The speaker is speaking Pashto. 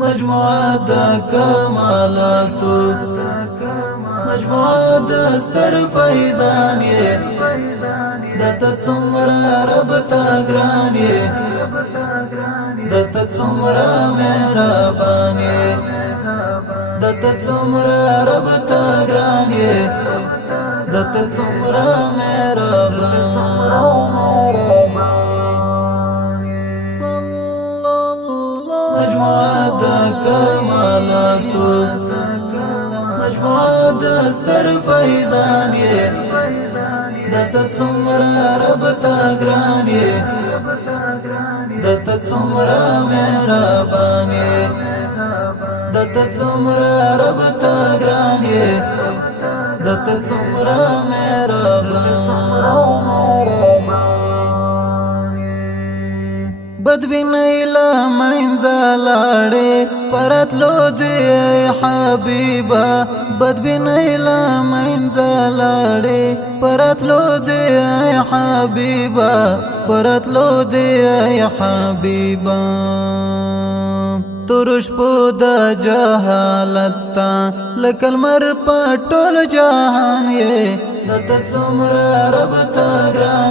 مجموعه د کمالاتو، مجموعه د ستر فیضان یې، دته څومره رب ته ګران یې، دته څومره مهربان یې، دته څومره رب ته ګران یې، دته څومره مجموعه د کمالاتو، مجموعه د ستر فیضان یې، دته څومره رب ته ګران یې، دته څومره مهربان یې، دته څومره رب ته ګران یې، دته څومره بدبینی لمنځه لاړې پرتلو دې حبیبا، بدبینی لمنځه لاړې پرتلو دې حبیبا، پرتلو دې حبیبا. ترش په د جهالت تا لکه لمر په ټول جهان یې، دته څومره رب ته ګران